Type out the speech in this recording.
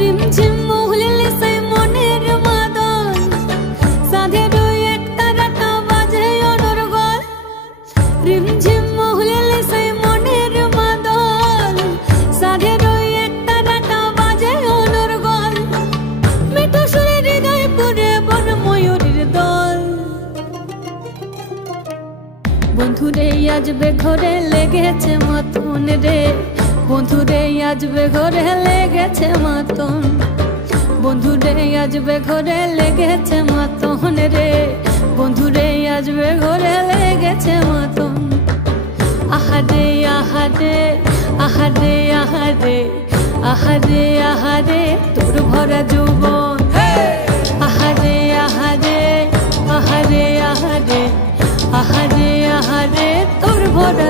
রিমঝিম মহুলিলে সেই মনের মাদল সাধের এক তারাটা বাজে অনর্গল রিমঝিম মহুলিলে সেই মনের মাদল সাধের এক তারাটা বাজে অনর্গল মিঠু সুরে হৃদয় পুরে বন ময়ূরীর দল বন্ধুরে আসবে ঘরে লেগেছে মতন রে বন্ধুরে আসবে ঘরে লেগেছে মতন বন্ধুরে আসবে ঘরে লেগেছে মতন রে বন্ধুরে আসবে ঘরে লেগেছে মতন আহারে আহারে আহারে আহারে আহারে আহারে তোর ভরা যৌবন আহারে আহারে আহারে আহারে আহারে আহারে তোর ভরা